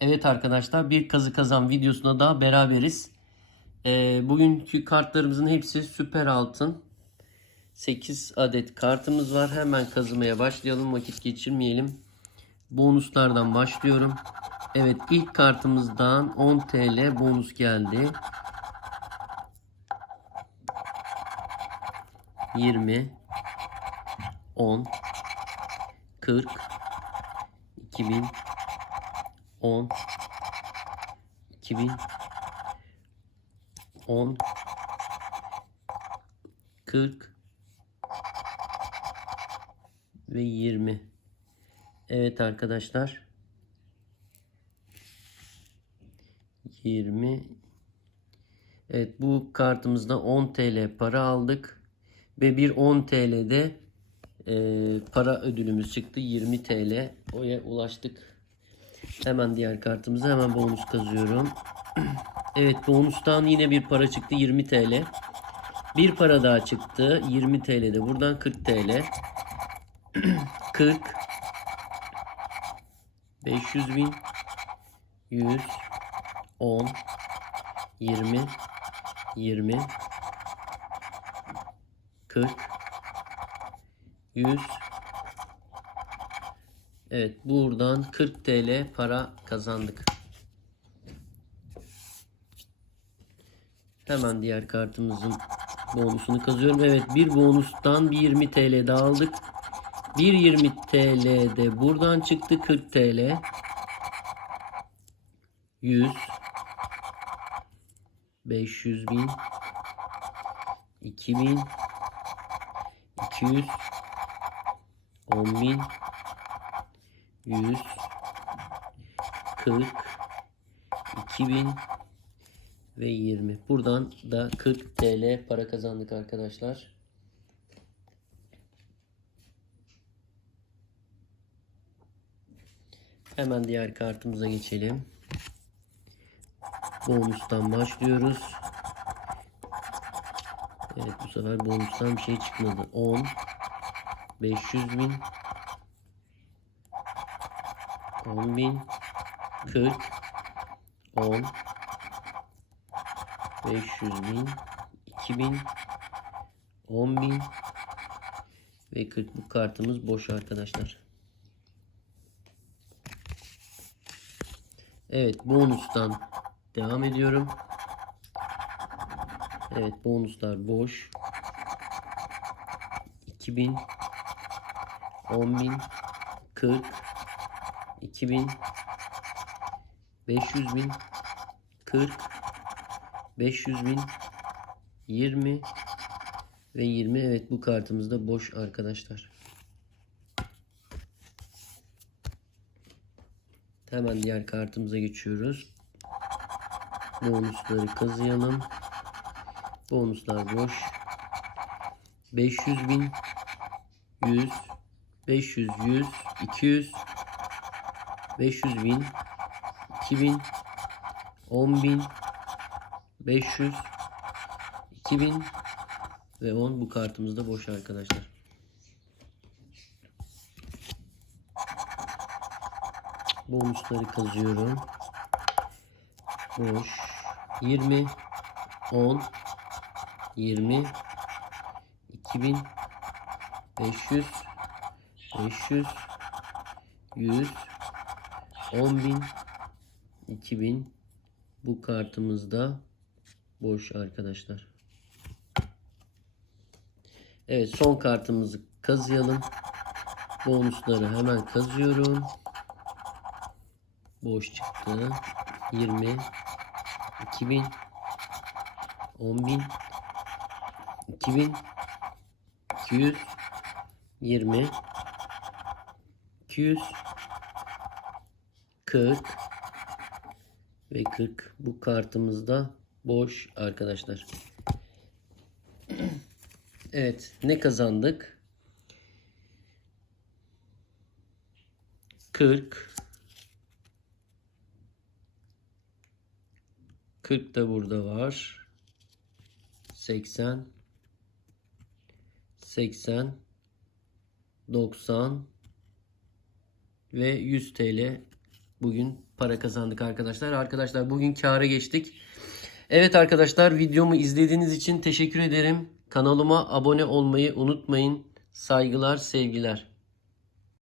Evet arkadaşlar bir kazı kazan videosunda daha beraberiz. Ee, bugünkü kartlarımızın hepsi süper altın. 8 adet kartımız var. Hemen kazımaya başlayalım. Vakit geçirmeyelim. Bonuslardan başlıyorum. Evet ilk kartımızdan 10 TL bonus geldi. 20 10 40 2000 10 2000 10 40 ve 20 Evet arkadaşlar. 20 Evet bu kartımızda 10 TL para aldık ve bir 10 TL'de e, para ödülümüz çıktı. 20 TL oya ulaştık Hemen diğer kartımıza hemen bonus kazıyorum. Evet bonustan yine bir para çıktı 20 TL. Bir para daha çıktı 20 TL'de buradan 40 TL. 40 500 bin. 100 10 20 20 40 100 Evet buradan 40 TL para kazandık. Hemen diğer kartımızın bonusunu kazıyorum. Evet bir bonustan bir 20 TL daha aldık. Bir 20 TL de buradan çıktı 40 TL. 100 500 bin 2000 200 10 bin 100 40 2000 ve 20. Buradan da 40 TL para kazandık arkadaşlar. Hemen diğer kartımıza geçelim. Bonustan başlıyoruz. Evet bu sefer bonustan bir şey çıkmadı. 10 500 bin 10 bin 40 10 500 bin 2000 10 bin ve 40 bu kartımız boş arkadaşlar. Evet bonustan devam ediyorum. Evet bonuslar boş. 2000 10.000 40 2000 500 bin 40 500 bin 20 ve 20 evet bu kartımız da boş arkadaşlar. Hemen diğer kartımıza geçiyoruz. Bonusları kazıyalım. Bonuslar boş. 500 bin 100 500 100 200 500 bin 2000 10 bin 500 2000 ve 10 bu kartımız da boş arkadaşlar. Bonusları kazıyorum. Boş. 20 10 20 2000 500 500 100 10.000 2000 bu kartımızda boş arkadaşlar. Evet son kartımızı kazıyalım. Bonusları hemen kazıyorum. Boş çıktı. 20 2000 10.000 2000 200 20 200 40 ve 40 bu kartımızda boş arkadaşlar. Evet ne kazandık? 40 40 da burada var. 80 80 90 ve 100 TL bugün para kazandık arkadaşlar. Arkadaşlar bugün kâra geçtik. Evet arkadaşlar videomu izlediğiniz için teşekkür ederim. Kanalıma abone olmayı unutmayın. Saygılar, sevgiler.